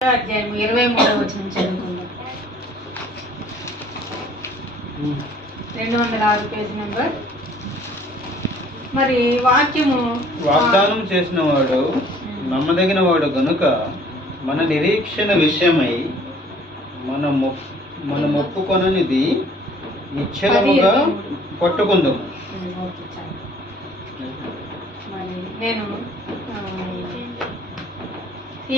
అధ్యాయం 23వ వచనం చదువుకుందాం. 206 పేజీ నెంబర్. మరి వాగ్దానం చేసిన వాడు నమ్మదగిన వాడు గనుక మన నిరీక్షణ విషయమై మనం ఒప్పుకొననిది నిశ్చలముగా పట్టుకుందాము. మరి నేను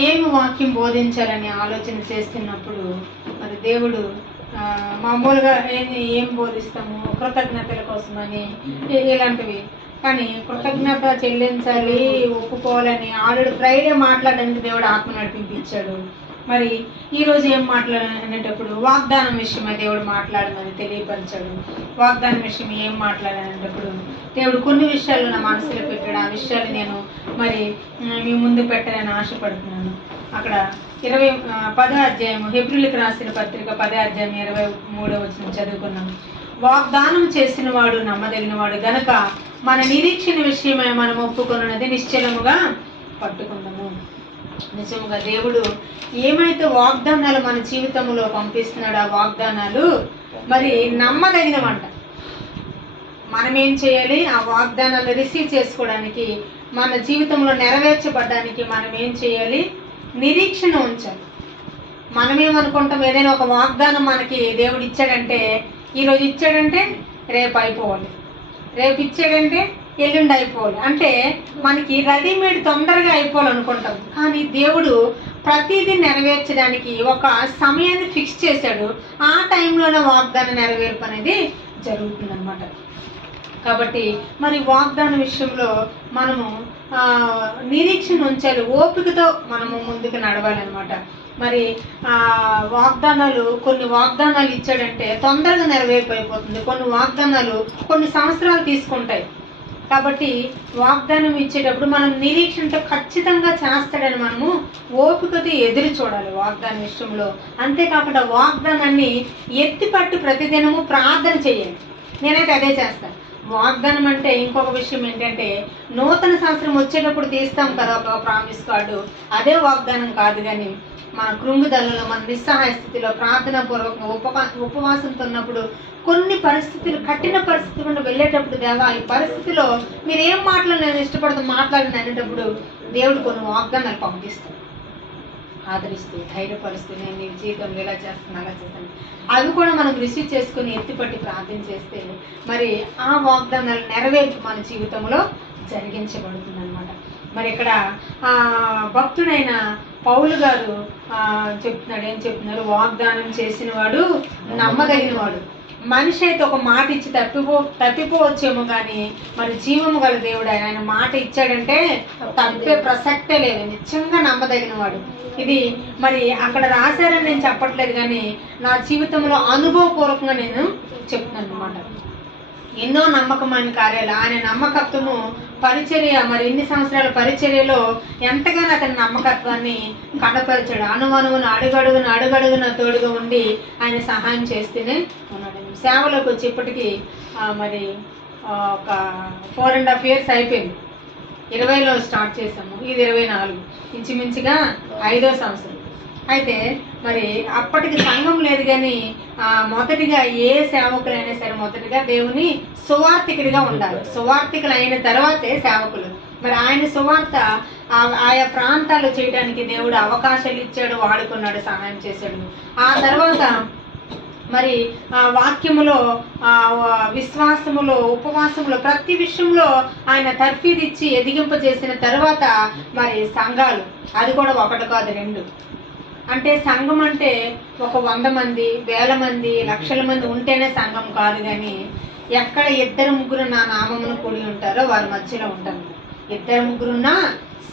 ఏమి వాక్యం బోధించాలని ఆలోచన చేస్తున్నప్పుడు మరి దేవుడు మామూలుగా ఏం బోధిస్తాము, కృతజ్ఞతల కోసమని ఇలాంటివి. కానీ కృతజ్ఞత చెల్లించాలి, ఒప్పుకోవాలని ఆల్రెడీ ఫ్రైడే మాట్లాడడానికి దేవుడు ఆత్మ నడిపించాడు. మరి ఈరోజు ఏం మాట్లాడాలనేటప్పుడు వాగ్దానం విషయమై దేవుడు మాట్లాడమని తెలియపరిచాడు. వాగ్దానం విషయం ఏం మాట్లాడాలనేటప్పుడు దేవుడు కొన్ని విషయాలు నా మనసులో పెట్టాడు. ఆ విషయాలు నేను మరి మీ ముందు పెట్టాలని ఆశపడుతున్నాను. అక్కడ 10వ అధ్యాయం హెబ్రీయులకు రాసిన పత్రిక 10వ అధ్యాయం 23వ వచనం చదువుకున్నాం. వాగ్దానం చేసిన వాడు నమ్మదగిన వాడు గనక మన నిరీక్షణ విషయమై మనం ఒప్పుకొన్నది నిశ్చలముగా పట్టుకుందాము. నిజముగా దేవుడు ఏమైతే వాగ్దానాలు మన జీవితంలో పంపిస్తున్నాడో ఆ వాగ్దానాలు మరి నమ్మదగినవంట. మనం ఏం చేయాలి? ఆ వాగ్దానాలు రిసీవ్ చేసుకోవడానికి, మన జీవితంలో నెరవేర్చబడడానికి మనం ఏం చేయాలి? నిరీక్షణ ఉంచాలి. మనమేమనుకుంటాం, ఏదైనా ఒక వాగ్దానం మనకి దేవుడు ఇచ్చాడంటే, ఈరోజు ఇచ్చాడంటే రేపు అయిపోవాలి, రేపు ఇచ్చాడంటే ఎల్లుండి అయిపోవాలి. అంటే మనకి రెడీమేడ్ తొందరగా అయిపోవాలనుకుంటాం. కానీ దేవుడు ప్రతిదీ నెరవేర్చడానికి ఒక సమయాన్ని ఫిక్స్ చేశాడు. ఆ టైంలోనే వాగ్దాన నెరవేర్పు అనేది జరుగుతుందన్నమాట. కాబట్టి మరి వాగ్దాన విషయంలో మనము నిరీక్షణ ఉంచాలి, ఓపికతో మనము ముందుకు నడవాలన్నమాట. మరి కొన్ని వాగ్దానాలు ఇచ్చాడంటే తొందరగా నెరవేర్పు అయిపోతుంది. కొన్ని వాగ్దానాలు కొన్ని సంవత్సరాలు తీసుకుంటాయి. కాబట్టి వాగ్దానం ఇచ్చేటప్పుడు మనం నిరీక్షణతో ఖచ్చితంగా చేస్తాడని మనము ఓపికతో ఎదురు చూడాలి వాగ్దాన విషయంలో. అంతేకాకుండా వాగ్దానాన్ని ఎత్తిపట్టు ప్రతిదినము ప్రార్థన చేయాలి. నేనైతే అదే చేస్తాను. వాగ్దానం అంటే ఇంకొక విషయం ఏంటంటే, నూతన సంవత్సరం వచ్చేటప్పుడు తీస్తాం కదా ఒక ప్రామిస్ కార్డు, అదే వాగ్దానం కాదు. కానీ మన కృంగుదలలో, మన నిస్సహాయ స్థితిలో ప్రార్థనా పూర్వకంగా ఉపవాసంతో ఉన్నప్పుడు కొన్ని పరిస్థితులు, కఠిన పరిస్థితులు వెళ్ళేటప్పుడు, దేవా ఈ పరిస్థితిలో మీరు ఏం మాటలు నేను ఇష్టపడతాను మాట్లాడిన అనేటప్పుడు దేవుడు కొన్ని వాగ్దానాలు పంపిస్తాడు, ఆదరిస్తూ ధైర్యపరుస్తూ, నేను నీ జీవితంలో ఇలా చేస్తాను అలా చేస్తాను. అవి కూడా మనం రిసీవ్ చేసుకుని ఎత్తిపట్టి ప్రార్థన చేస్తే మరి ఆ వాగ్దానాలు నెరవేర్పు మన జీవితంలో జరిగించబడుతుంది అనమాట. మరి ఇక్కడ భక్తుడైన పౌలు గారు చెప్తున్నాడు, ఏం చెప్తున్నారు? వాగ్దానం చేసిన వాడు నమ్మదగిన వాడు. మనిషి అయితే ఒక మాట ఇచ్చి తప్పిపోవచ్చేమో, కానీ మరి జీవము గల దేవుడు ఆయన మాట ఇచ్చాడంటే తప్పే ప్రసక్తే లేదు. నిజంగా నమ్మదగిన వాడు. ఇది మరి అక్కడ రాశారని నేను చెప్పట్లేదు, కానీ నా జీవితంలో అనుభవపూర్వకంగా నేను చెప్తున్నాను అనమాట. ఎన్నో నమ్మకమైన కార్యాలు, ఆయన నమ్మకత్వము, పరిచర్య, మరి ఇన్ని సంవత్సరాల పరిచర్యలో ఎంతగానో అతని నమ్మకత్వాన్ని కనపరిచాడు. అణువణువును అడుగడుగున తోడుగా ఉండి ఆయన సహాయం చేస్తూనే ఉన్నాడు. సేవలోకి వచ్చి ఇప్పటికీ మరి ఒక 4.5 years అయిపోయింది. 20లో స్టార్ట్ చేసాము, ఇది 24, ఇంచుమించుగా 5వ సంవత్సరం. అయితే మరి అప్పటికి సంఘం లేదు, కానీ మొదటిగా ఏ సేవకులైనా సరే మొదటిగా దేవుని సువార్థికుడిగా ఉండాలి. సువార్థికులు అయిన తర్వాతే సేవకులు. మరి ఆయన సువార్త ఆయా ప్రాంతాలు చేయడానికి దేవుడు అవకాశాలు ఇచ్చాడు, వాడుకున్నాడు, సహాయం చేశాడు. ఆ తర్వాత మరి వాక్యములో, విశ్వాసములో, ఉపవాసములో, ప్రతి విషయంలో ఆయన తర్ఫీదిచ్చి ఎదిగింపజేసిన తర్వాత మరి సంఘాలు, అది కూడా 1 కాదు 2. అంటే సంఘం అంటే ఒక 100 మంది, 1000 మంది, లక్షల మంది ఉంటేనే సంఘం కాదు. కానీ ఎక్కడ 2 ముగ్గురు నా నామమును కూడి ఉంటారో వారి మధ్యలో ఉంటాను. 2 ముగ్గురున్నా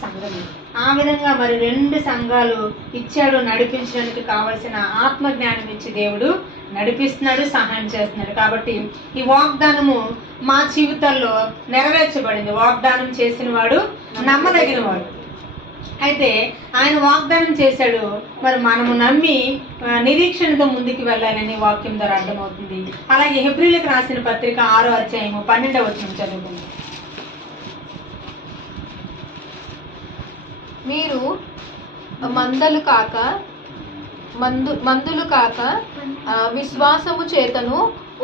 సంఘమే. ఆ విధంగా మరి 2 సంఘాలు ఇచ్చాడు. నడిపించడానికి కావలసిన ఆత్మజ్ఞానం ఇచ్చి దేవుడు నడిపిస్తున్నాడు, సహాయం చేస్తున్నాడు. కాబట్టి ఈ వాగ్దానము మా జీవితాల్లో నెరవేర్చబడింది. వాగ్దానం చేసిన వాడు నమ్మదగిన వాడు. అయితే ఆయన వాగ్దానం చేశాడు, మరి మనము నమ్మి నిరీక్షణతో ముందుకు వెళ్ళాలని వాక్యం ద్వారా అర్థమవుతుంది. అలాగే హెబ్రీయులకు రాసిన పత్రిక 6వ అధ్యాయం 12వ వచనం చదువుకుందాం. మీరు మందులు కాక విశ్వాసము చేతను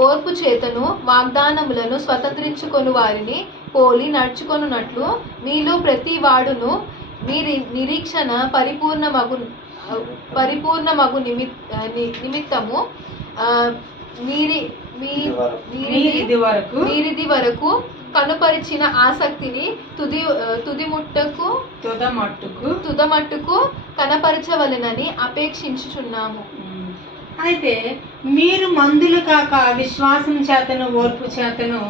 ఓర్పు చేతను వాగ్దానములను స్వతంత్రించుకొని వారిని పోలి నడుచుకొనున్నట్లు మీలో ప్రతి వాడును మీ నిరీక్షణ పరిపూర్ణమగు నిమిత్తము మీరిది వరకు కనుపరిచిన ఆసక్తిని తుదమట్టుకు కనపరచవలెనని అపేక్షించుచున్నాము. అయితే మీరు మందులు కాక విశ్వాసం చేతను ఓర్పు చేతను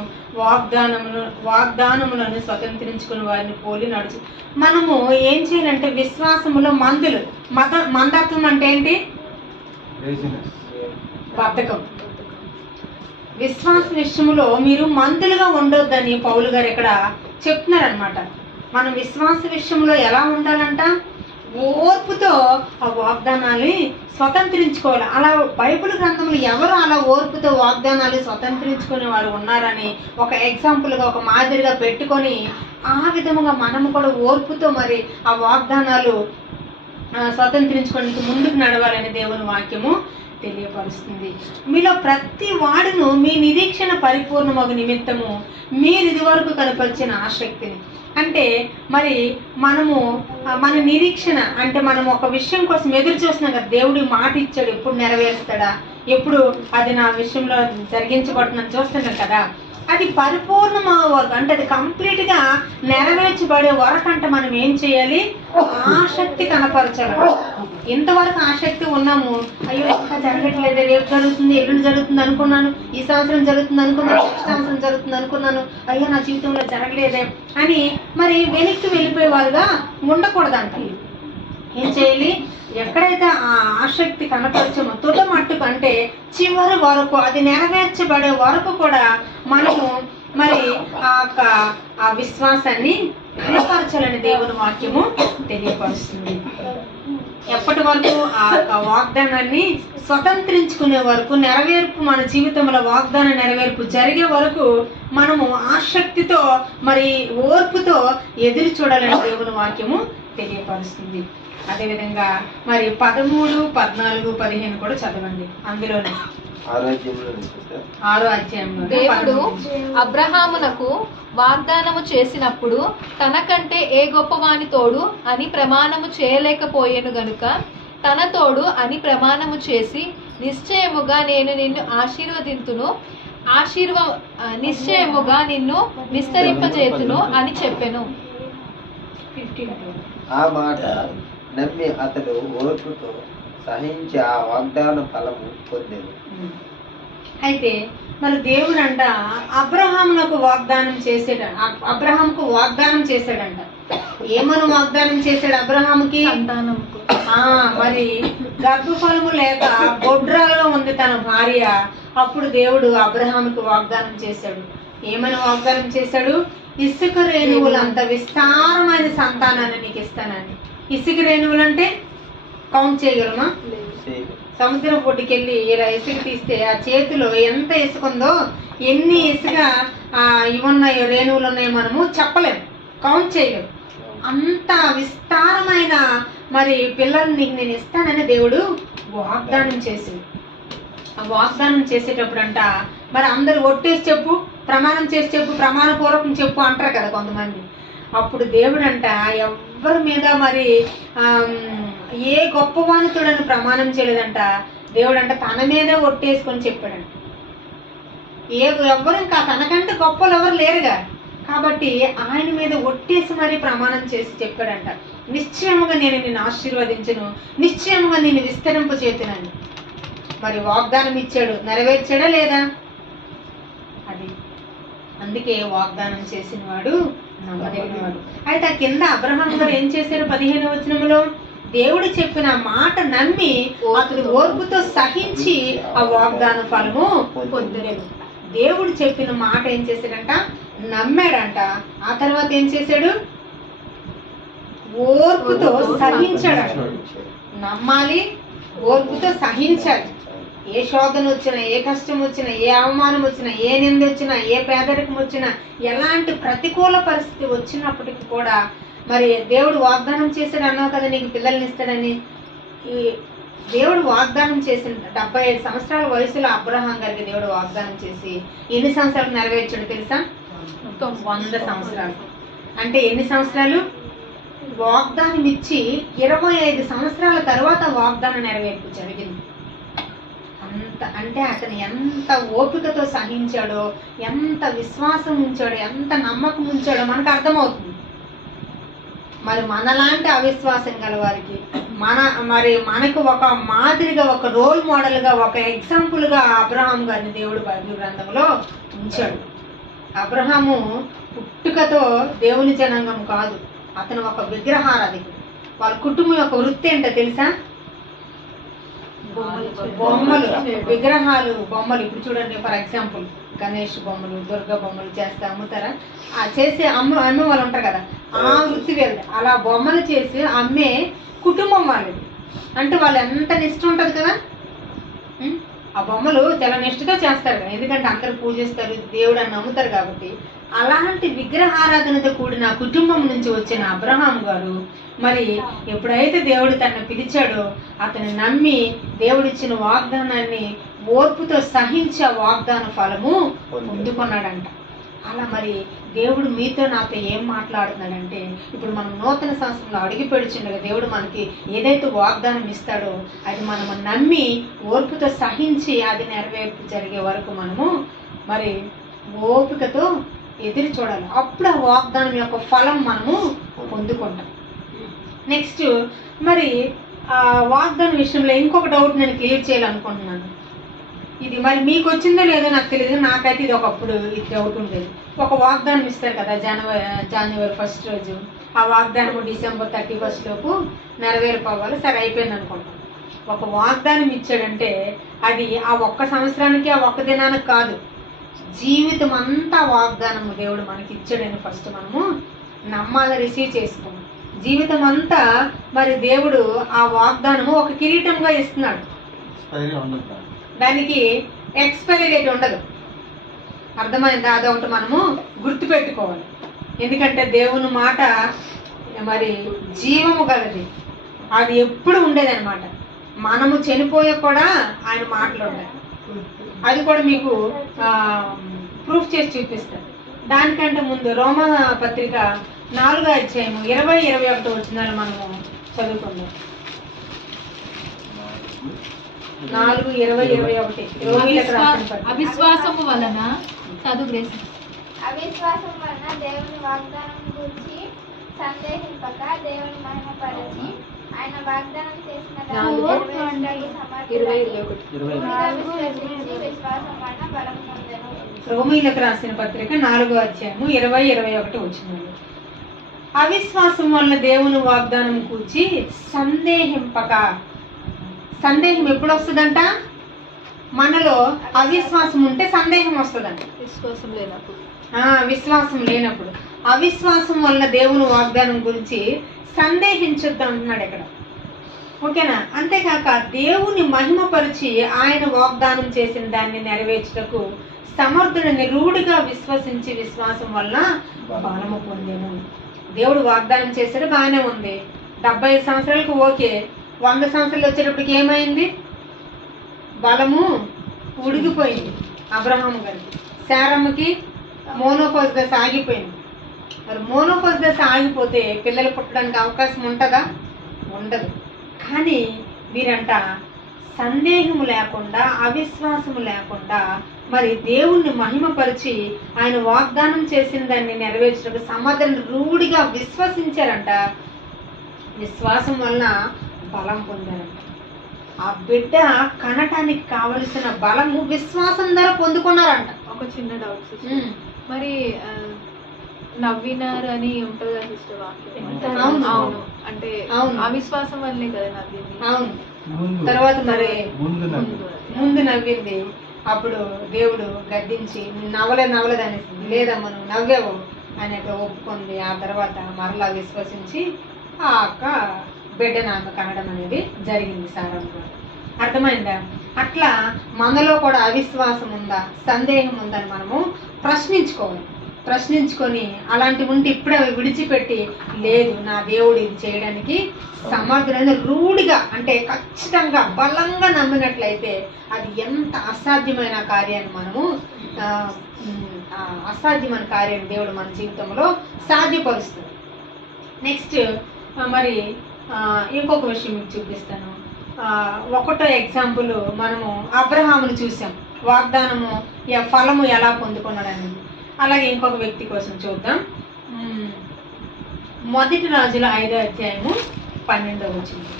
వాగ్దానములను స్వతంత్రించుకుని వారిని పోలి నడుచు. మనము ఏం చేయాలంటే విశ్వాసములో మందత్వం అంటే ఏంటి? బద్ధకం. విశ్వాస విషయంలో మీరు మందులుగా ఉండొద్దని పౌలు గారు ఇక్కడ చెప్తున్నారనమాట. మనం విశ్వాస విషయంలో ఎలా ఉండాలంట? ఓర్పుతో ఆ వాగ్దానాన్ని స్వతంత్రించుకోవాలి. అలా బైబిల్ గ్రంథంలో ఎవరు అలా ఓర్పుతో వాగ్దానాలు స్వతంత్రించుకునే వారు ఉన్నారని ఒక ఎగ్జాంపుల్గా, ఒక మాదిరిగా పెట్టుకొని ఆ విధముగా మనము కూడా ఓర్పుతో మరి ఆ వాగ్దానాలు స్వతంత్రించుకోవడానికి ముందుకు నడవాలని దేవుని వాక్యము తెలియపరుస్తుంది. మీలో ప్రతి వాడును మీ నిరీక్షణ పరిపూర్ణమగు నిమిత్తము మీరు ఇది వరకు కనపరిచిన ఆసక్తిని, అంటే మరి మనము మన నిరీక్షణ అంటే మనం ఒక విషయం కోసం ఎదురు చూస్తున్నాం కదా. దేవుడు మాట ఇచ్చాడు, ఎప్పుడు నెరవేరుస్తాడా, ఎప్పుడు అది నా విషయంలో జరిగించబడుతుందని చూస్తున్నాం కదా. అది పరిపూర్ణమ వరకు అంటే అది కంప్లీట్గా నెరవేర్చబడే వరకు అంటే మనం ఏం చేయాలి? ఆసక్తి కనపరచాలి. ఇంతవరకు ఆసక్తి ఉన్నాము, అయ్యో ఇంకా జరగట్లేదు, రేపు జరుగుతుంది, ఎల్లుండి జరుగుతుంది అనుకున్నాను, ఈ సంవత్సరం జరుగుతుంది అనుకున్నాను, నెక్స్ట్ సంవత్సరం జరుగుతుంది అనుకున్నాను, అయ్యో నా జీవితంలో జరగలేదే అని మరి వెనక్కి వెళ్ళిపోయేవారుగా ఉండకూడదంట. ఏం చేయాలి? ఎక్కడైతే ఆ ఆసక్తి కనపరచమో తుదమట్టుకు అంటే చివరి వరకు అది నెరవేర్చబడే వరకు కూడా మనము మరి ఆ విశ్వాసాన్ని కనపరచాలని దేవుని వాక్యము తెలియపరుస్తుంది. ఎప్పటి వరకు ఆ వాగ్దానాన్ని స్వతంత్రించుకునే వరకు, నెరవేర్పు మన జీవితంలో వాగ్దాన నెరవేర్పు జరిగే వరకు మనము ఆసక్తితో మరి ఓర్పుతో ఎదురు చూడాలని దేవుని వాక్యము తెలియపరుస్తుంది. అదేవిధంగా మరి 13, 14, 15 కూడా చదవండి. అందులోనే 6వ అధ్యాయంలో దేవుడు అబ్రహామునకు వాగ్దానము చేసినప్పుడు తనకంటే ఏ గొప్పవాని తోడు అని ప్రమాణము చేయలేకపోయేను గనుక తన తోడు అని ప్రమాణము చేసి నిశ్చయముగా నేను నిన్ను ఆశీర్వదింతును, నిశ్చయముగా నిన్ను విస్తరింపజేతును అని చెప్పెను. ఆ మాట నమ్మి అతడు ఓర్పుతో సహించి ఆ వాగ్దాన ఫలము పొందెను. అయితే మరి దేవుడు అంట అబ్రహామునకు వాగ్దానం చేసాడంట. అబ్రహాంకు వాగ్దానం చేశాడంట. ఏమని వాగ్దానం చేశాడు? అబ్రహాముకి మరి గర్భఫలము లేక బొడ్రాలుగా ఉంది తన భార్య. అప్పుడు దేవుడు అబ్రహాముకి వాగ్దానం చేశాడు. ఏమని వాగ్దానం చేశాడు? ఇసుక రేణువులంత విస్తారమైన సంతానాన్ని నీకు ఇస్తానని. ఇసుక రేణువులు అంటే కౌంట్ చేయగలమా? సముద్రం పొట్టుకెళ్ళి ఇలా ఇసుక తీస్తే ఆ చేతిలో ఎంత ఇసుక ఉందో, ఎన్ని ఇసుక ఇవున్నాయో, రేణువులు ఉన్నాయో మనము చెప్పలేము, కౌంట్ చేయలేము. అంత విస్తారమైన మరి పిల్లల్ని నీకు నేను ఇస్తానని దేవుడు వాగ్దానం చేశాడు. ఆ వాగ్దానం చేసేటప్పుడు అంట మరి అందరు ఒట్టేసి చెప్పు, ప్రమాణం చేసి చెప్పు, ప్రమాణపూర్వకం చెప్పు అంటారు కదా కొంతమంది. అప్పుడు దేవుడు అంట ఎవ్వరి మీద మరి ఏ గొప్పవానితోడని ప్రమాణం చేయలేదంట. దేవుడు అంట తన మీదే ఒట్టేసుకొని చెప్పాడంట. ఎవ్వరు ఇంకా తనకంటే గొప్పలు ఎవరు లేరుగా, కాబట్టి ఆయన మీద ఒట్టేసి మరి ప్రమాణం చేసి చెప్పాడంట. నిశ్చయముగా నేను నిన్ను ఆశీర్వదించను, నిశ్చయముగా నేను విస్తరింపచేతునని. మరి వాగ్దానం ఇచ్చాడు, నెరవేర్చాడా లేదా? అది అందుకే వాగ్దానం చేసిన వాడు నమ్మదగిన వాడు. అయితే ఆ కింద అబ్రహాం గారు ఏం చేశారు? 15వ వచనంలో దేవుడు చెప్పిన మాట నమ్మి అతడు ఓర్పుతో సహించి ఆ వాగ్దాన ఫలము పొందలేదు. దేవుడు చెప్పిన మాట ఏం చేశాడంట? నమ్మాడంట. ఆ తర్వాత ఏం చేశాడు? ఓర్పుతో సహించాడు. నమ్మాలి, ఓర్పుతో సహించాలి. ఏ శోధన వచ్చినా, ఏ కష్టం వచ్చినా, ఏ అవమానం వచ్చినా, ఏ నింద వచ్చినా, ఏ పేదరికం వచ్చినా, ఎలాంటి ప్రతికూల పరిస్థితి వచ్చినప్పటికీ కూడా మరి దేవుడు వాగ్దానం చేశాడు అన్నావు కదా నీకు పిల్లల్ని ఇస్తాడని. ఈ దేవుడు వాగ్దానం చేసిన 75 సంవత్సరాల వయసులో అబ్రహాం గారికి దేవుడు వాగ్దానం చేసి ఎన్ని సంవత్సరాలు నెరవేర్చాడు తెలుసా? 100 సంవత్సరాలు. అంటే ఎన్ని సంవత్సరాలు? వాగ్దానం ఇచ్చి 25 సంవత్సరాల తర్వాత వాగ్దానం నెరవేర్పు జరిగింది. అంటే అతను ఎంత ఓపికతో సహించాడో, ఎంత విశ్వాసం ఉంచాడో, ఎంత నమ్మకం ఉంచాడో మనకు అర్థమవుతుంది. మరి మనలాంటి అవిశ్వాసం గల వారికి మనకు ఒక మాదిరిగా, ఒక రోల్ మోడల్గా, ఒక ఎగ్జాంపుల్గా అబ్రహాం గారిని దేవుడు బైబిల్ గ్రంథంలో ఉంచాడు. అబ్రహాము పుట్టుకతో దేవుని జనాంగం కాదు, అతను ఒక విగ్రహారాధికుడు. వాళ్ళ కుటుంబం యొక్క వృత్తి ఏంటో తెలుసా? బొమ్మలు, విగ్రహాలు, బొమ్మలు. ఇప్పుడు చూడండి, ఫర్ ఎగ్జాంపుల్ గణేష్ బొమ్మలు, దుర్గా బొమ్మలు చేస్తే అమ్ముతారా? చేసి అమ్మే వాళ్ళు ఉంటారు కదా, ఆ వృత్తి వెళ్ళి అలా బొమ్మలు చేసి అమ్మే కుటుంబం వాళ్ళది. అంటే వాళ్ళు ఎంత నిష్ఠ ఉంటుంది కదా. ఆ బొమ్మలు చాలా నిష్ఠతో చేస్తారు కదా, ఎందుకంటే అందరూ పూజిస్తారు, దేవుడు అని నమ్ముతారు కాబట్టి. అలాంటి విగ్రహారాధనతో కూడిన కుటుంబం నుంచి వచ్చిన అబ్రహాం గారు మరి ఎప్పుడైతే దేవుడు తనను పిలిచాడో అతను నమ్మి దేవుడిచ్చిన వాగ్దానాన్ని ఓర్పుతో సహించి ఆ వాగ్దాన ఫలము పొందుకున్నాడంట. అలా మరి దేవుడు మీతో నాతో ఏం మాట్లాడుతున్నాడంటే, ఇప్పుడు మనం నూతన సంవత్సరంలో అడిగి పెడుచుండగా దేవుడు మనకి ఏదైతే వాగ్దానం ఇస్తాడో అది మనము నమ్మి ఓర్పుతో సహించి అది నెరవేర్పు జరిగే వరకు మనము మరి ఓపికతో ఎదురు చూడాలి. అప్పుడు ఆ వాగ్దానం యొక్క ఫలం మనము పొందుకుంటాం. నెక్స్ట్ మరి ఆ వాగ్దానం విషయంలో ఇంకొక డౌట్ నేను క్లియర్ చేయాలనుకుంటున్నాను. ఇది మరి మీకు వచ్చిందో లేదో నాకు తెలియదు, నాకైతే ఇది ఒకప్పుడు ఇది డౌట్ ఉండేది. ఒక వాగ్దానం ఇస్తారు కదా జనవరి 1 రోజు, ఆ వాగ్దానం డిసెంబర్ 31 లోపు నెరవేరిపోవాలి, సరే అయిపోయింది అనుకుంటాం. ఒక వాగ్దానం ఇచ్చాడంటే అది ఆ ఒక్క సంవత్సరానికి, ఆ ఒక్క దినానికి కాదు, జీవితం అంతా వాగ్దానము దేవుడు మనకి ఇచ్చాడని ఫస్ట్ మనము నమ్మాలి, రిసీవ్ చేసుకోవాలి. జీవితం అంతా మరి దేవుడు ఆ వాగ్దానము ఒక కిరీటంగా ఇస్తున్నాడు. దానికి ఎక్స్పైరీ డేట్ ఉండదు. అర్థమైందా? అదొకటి మనము గుర్తుపెట్టుకోవాలి. ఎందుకంటే దేవుని మాట మరి జీవము గలది, అది ఎప్పుడు ఉండేదన్నమాట. మనము చనిపోయే కూడా ఆయన మాటలు ఉంటాయి. అది కూడా మీకు ప్రూఫ్ చేసి చూపిస్తాను. దానికంటే ముందు రోమా పత్రిక 4వ అధ్యాయము 20-21 వచనాలు మనము చదువుకుందాం. 4:20-21 రోమీయులకు రాసిన పత్రిక. అవిశ్వాసము వలన అవిశ్వాసం వలన దేవుని వాగ్దానం గురించి సందేహింపక దేవుని మహిమపరచి ఆయన వాగ్దానం చేసిన దాన్ని నెరవేర్చుటకు సమర్థుడై విశ్వాసం వలన బలం పొందెను. రోమీయులకు రాసిన పత్రిక 4వ అధ్యాయము 20-21 వచనాలు. అవిశ్వాసం వలన దేవుని వాగ్దానం కూర్చి సందేహింపక. సందేహం ఎప్పుడు వస్తుందంట? మనలో అవిశ్వాసం ఉంటే సందేహం వస్తుందంట. విశ్వాసం లేనప్పుడు, విశ్వాసం లేనప్పుడు. అవిశ్వాసం వలన దేవుని వాగ్దానం గురించి సందేహించొద్దు అంటున్నాడు ఇక్కడ. ఓకేనా? అంతేకాక దేవుని మహిమపరిచి ఆయన వాగ్దానం చేసిన దాన్ని నెరవేర్చుటకు సమర్థుడిని రూఢిగా విశ్వసించి విశ్వాసం వలన బలము పొందెను. దేవుడు వాగ్దానం చేశాడు, బాగానే ఉంది. 75 సంవత్సరాలకు ఓకే. 100 సంవత్సరాలు వచ్చేటప్పటికి ఏమైంది? బలము ఉడిగిపోయింది. అబ్రహాము గారికి, శారమ్మకి మోనోపాజ్ దశ ఆగిపోయింది. మరి మోనోపాజ్ దశ ఆగిపోతే పిల్లలు పుట్టడానికి అవకాశం ఉంటుందా? ఉండదు. కానీ వీరంట సందేహము లేకుండా, అవిశ్వాసము లేకుండా మరి దేవుణ్ణి మహిమపరిచి ఆయన వాగ్దానం చేసిన దాన్ని నెరవేర్చడానికి సమర్థులను రూఢిగా విశ్వసించారంట. విశ్వాసం వలన బలం పొందారంట. ఆ బిడ్డ కనటానికి కావలసిన బలము విశ్వాసం ద్వారా పొందుకున్నారంట. ఒక చిన్న డౌట్ సిస్టర్, మరి నవ్వినారు అని ఉంటుంది కదా సిస్టర్ వాక్యం. అవును. అవును, అంటే అవును, అవిశ్వాసం వల్లే కదా నవ్వింది. అవును. తర్వాత మరి ముందు నవ్వింది. అప్పుడు దేవుడు గద్దించి నవ్వలేదు అనేసి, లేదమ్మా నువ్వు నవ్వావు అని ఒప్పుకుంది. ఆ తర్వాత మరలా విశ్వసించి ఆ అక్క బిడ్డను ఆమె కనడం అనేది జరిగింది. సారమ్మ, అర్థమైందా? అట్లా మనలో కూడా అవిశ్వాసం ఉందా, సందేహం ఉందని మనము ప్రశ్నించుకోవాలి. ప్రశ్నించుకొని అలాంటివి ఉంటే ఇప్పుడే అవి విడిచిపెట్టి, లేదు నా దేవుడు ఇది చేయడానికి సమర్థుడైన, రూఢిగా అంటే ఖచ్చితంగా బలంగా నమ్మినట్లయితే అది ఎంత అసాధ్యమైన కార్యాన్ని మనము అసాధ్యమైన కార్యాన్ని దేవుడు మన జీవితంలో సాధ్యపరుస్తుంది. నెక్స్ట్ మరి ఇంకొక విషయం మీకు చూపిస్తాను. ఒకటో ఎగ్జాంపుల్ మనము అబ్రహామును చూసాం, వాగ్దానము ఫలము ఎలా పొందుకున్నాడనేది. అలాగే ఇంకొక వ్యక్తి కోసం చూద్దాం. మొదటి రాజుల 5వ అధ్యాయము 12వ వచనం.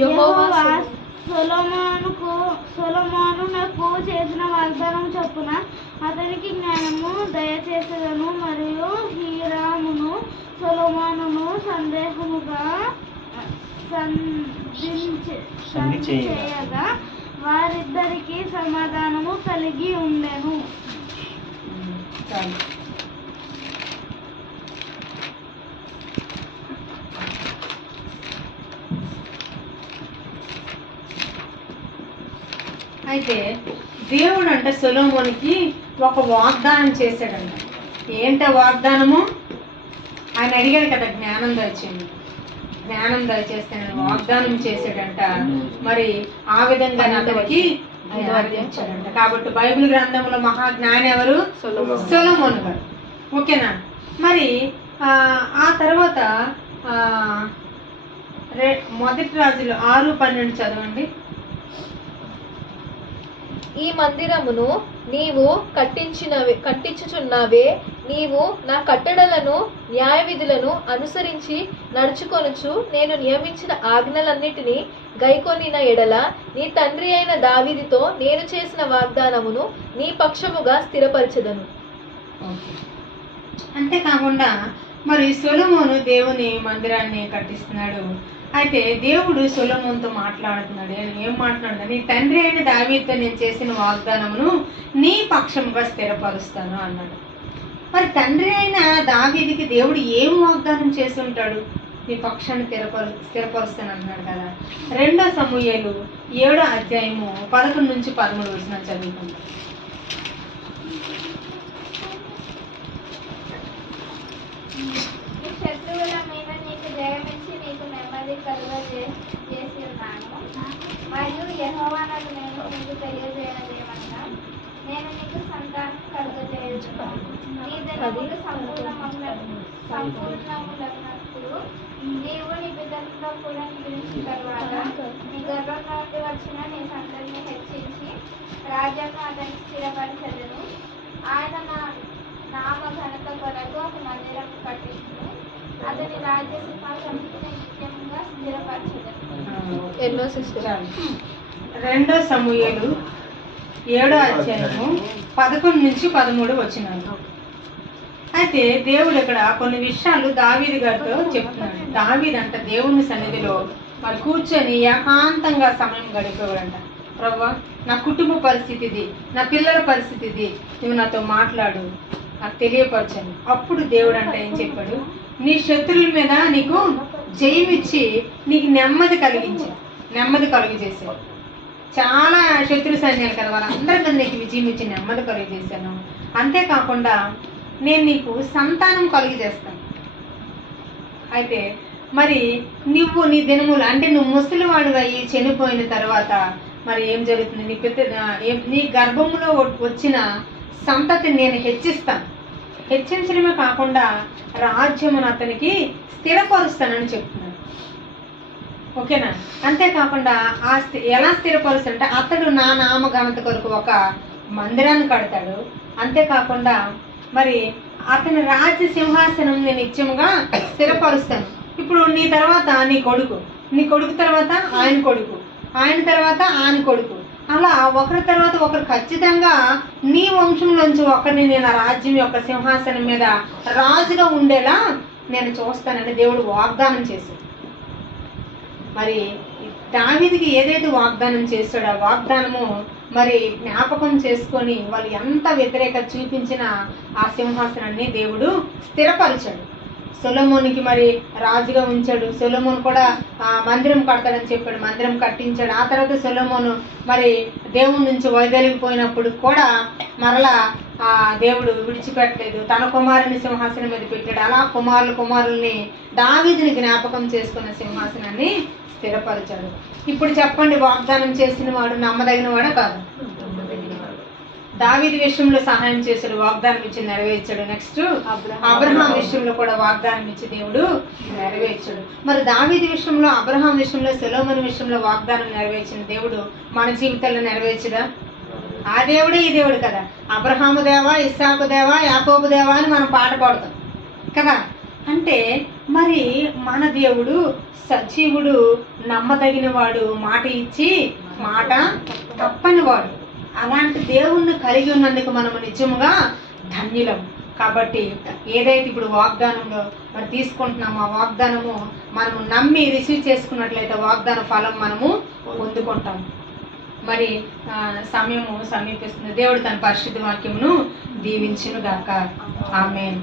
యెహోవా సొలొమోనునకు చేసిన వాగ్దానం చొప్పున అతనికి జ్ఞానము దయచేసేదను. మరియు హీరామును సొలొమోనును సందేహముగా సంధి చేయగా వారిద్దరికి సమాధానము కలిగి ఉండెను. అయితే దేవుడు అంటే సొలొమోనుకి ఒక వాగ్దానం చేశాడంట. ఏంట వాగ్దానము? ఆయన అడిగాడు కదా, జ్ఞానం దయచేయండి, జ్ఞానం దయచేస్తే నేను వాగ్దానం చేశాడంట. మరి ఆ విధంగా అతనికి జ్ఞానం ఇచ్చాడంట. కాబట్టి బైబిల్ గ్రంథంలో మహాజ్ఞాని ఎవరు? సొలొమోను గారు. ఓకేనా? మరి ఆ తర్వాత మొదటి రాజులు 6:12 చదవండి. ఈ మందిరమును నీవు కట్టించుచున్నావే, నీవు నా కట్టడలను న్యాయ విధులను అనుసరించి నడుచుకొనుచు నేను నియమించిన ఆజ్ఞలన్నిటినీ గైకొనిన ఎడల నీ తండ్రి అయిన దావీదుతో నేను చేసిన వాగ్దానమును నీ పక్షముగా స్థిరపరచెదను. అంతేకాకుండా మరి సొలొమోను దేవుని మందిరాన్ని కట్టిస్తున్నాడు. అయితే దేవుడు సొలొమోనుతో మాట్లాడుతున్నాడు. ఏం మాట్లాడుతున్నాడు? నీ తండ్రి అయిన దావీదుతో నేను చేసిన వాగ్దానమును నీ పక్షముగా స్థిరపరుస్తాను అన్నాడు. మరి తండ్రి అయిన దావీదుకి దేవుడు ఏం వాగ్దానం చేసి ఉంటాడు? నీ పక్షాన్ని స్థిరపరుస్తాను అన్నాడు కదా. 2 సమూయేలు 7వ అధ్యాయము 11 నుంచి 13 వచనం చదువుకుంటాం. శత్రువుల మీద నీకు జయమిచ్చి నీకు నెమ్మది కలుగజేసి ఉన్నాను. మరియు యెహోవా నాకు నేను నీకు తెలియజేయమనగా నేను నీకు సంతానం కలుగజేయుచున్నాను. నీ దినములు సంపూర్ణములైనప్పుడు నీవు నీ పితరులతో కూడా నిద్రించిన తరువాత నీ గర్భం నుండి వచ్చిన నీ సంతతిని హెచ్చించి రాజ్యాన్ని అతనికి స్థిరపరచెదను. ఆయన నామ ఘనత కొరకు ఒక మందిరం కట్టించును. అతని రాజ్య సింహాసనం నిత్యముగా స్థిరపరచెదను. 2 సమూయేలు 7వ అధ్యాయము 11 నుంచి 13 వచనాలు. అయితే దేవుడు ఇక్కడ కొన్ని విషయాలు దావీదు గారితో చెప్తున్నాడు. దావీదు అంట దేవుని సన్నిధిలో మరి కూర్చొని ఏకాంతంగా సమయం గడిపేవాడంట. ప్రభువా, నా కుటుంబ పరిస్థితి ఇది, నా పిల్లల పరిస్థితి ఇది, నువ్వు నాతో మాట్లాడు, నాకు తెలియపరచను. అప్పుడు దేవుడు అంటే ఏం చెప్పాడు? నీ శత్రువుల మీద నీకు జయమిచ్చి నీకు నెమ్మది కలుగజేశాడు. చాలా శత్రు సైన్యాలు కదా, వాళ్ళందరి మీద నీకు విజయం ఇచ్చి నెమ్మది కలుగజేశాను. అంతేకాకుండా నేను నీకు సంతానం కలుగజేస్తాను. అయితే మరి నువ్వు నీ దినములు అంటే నువ్వు ముసలివాడు అయ్యి చనిపోయిన తర్వాత మరి ఏం జరుగుతుంది? నీ గర్భములో వచ్చిన సంతతిని నేను హెచ్చిస్తాను. హెచ్చించడమే కాకుండా రాజ్యమును అతనికి స్థిరపరుస్తానని చెప్తున్నాడు. ఓకేనా? అంతేకాకుండా ఎలా స్థిరపరుస్తాడంటే అతడు నా నామ ఘనత కొరకు ఒక మందిరాన్ని కడతాడు. అంతేకాకుండా మరి అతని రాజ్య సింహాసనం నేను నిత్యముగా స్థిరపరుస్తాను. ఇప్పుడు నీ తర్వాత నీ కొడుకు తర్వాత ఆయన కొడుకు, ఆయన తర్వాత ఆయన కొడుకు, అలా ఒకరి తర్వాత ఒకరు ఖచ్చితంగా నీ వంశంలోంచి ఒకరిని నేను రాజ్యం యొక్క సింహాసనం మీద రాజుగా ఉండేలా నేను చూస్తానని దేవుడు వాగ్దానం చేశాడు. మరి దావీదుకి ఏదైతే వాగ్దానం చేశాడో ఆ వాగ్దానము మరి జ్ఞాపకం చేసుకొని వాళ్ళు ఎంత వ్యతిరేకత చూపించినా ఆ సింహాసనాన్ని దేవుడు స్థిరపరిచాడు. సొలొమోనుకి మరి రాజుగా ఉంచాడు. సొలొమోను కూడా మందిరం కడతాడని చెప్పాడు, మందిరం కట్టించాడు. ఆ తర్వాత సొలొమోను మరి దేవుడి నుంచి వైదొలిగిపోయినప్పుడు కూడా మరలా దేవుడు విడిచిపెట్టలేదు, తన కుమారుని సింహాసనం మీద పెట్టాడు. అలా కుమారుల్ని దావీదుని జ్ఞాపకం చేసుకున్న సింహాసనాన్ని స్థిరపరిచాడు. ఇప్పుడు చెప్పండి, వాగ్దానం చేసిన వాడు నమ్మదగిన వాడా కాదు? దావీదు విషయంలో సహాయం చేశాడు, వాగ్దానం ఇచ్చి నెరవేర్చాడు. నెక్స్ట్ అబ్రహాం విషయంలో కూడా వాగ్దానం ఇచ్చి దేవుడు నెరవేర్చాడు. మరి దావీదు విషయంలో, అబ్రహాం విషయంలో, సొలొమోను విషయంలో వాగ్దానం నెరవేర్చిన దేవుడు మన జీవితాల్లో నెరవేర్చడా? ఆ దేవుడే ఈ దేవుడు కదా. అబ్రహాము దేవా, ఇస్సాకు దేవా, యాకోబు దేవా అని మనం పాట పాడుతాం కదా. అంటే మరి మన దేవుడు సజీవుడు, నమ్మదగిన వాడు, మాట ఇచ్చి మాట తప్పని వాడు. అలాంటి దేవుణ్ణి కలిగి ఉన్నందుకు మనము నిజముగా ధన్యులం. కాబట్టి ఏదైతే ఇప్పుడు వాగ్దానంలో మరి తీసుకుంటున్నామో ఆ వాగ్దానము మనము నమ్మి రిసీవ్ చేసుకున్నట్లయితే వాగ్దాన ఫలం మనము పొందుకుంటాము. మరి సమయము సమీపిస్తుంది. దేవుడు తన పరిశుద్ధ వాక్యమును దీవించును గాక. ఆమేన్.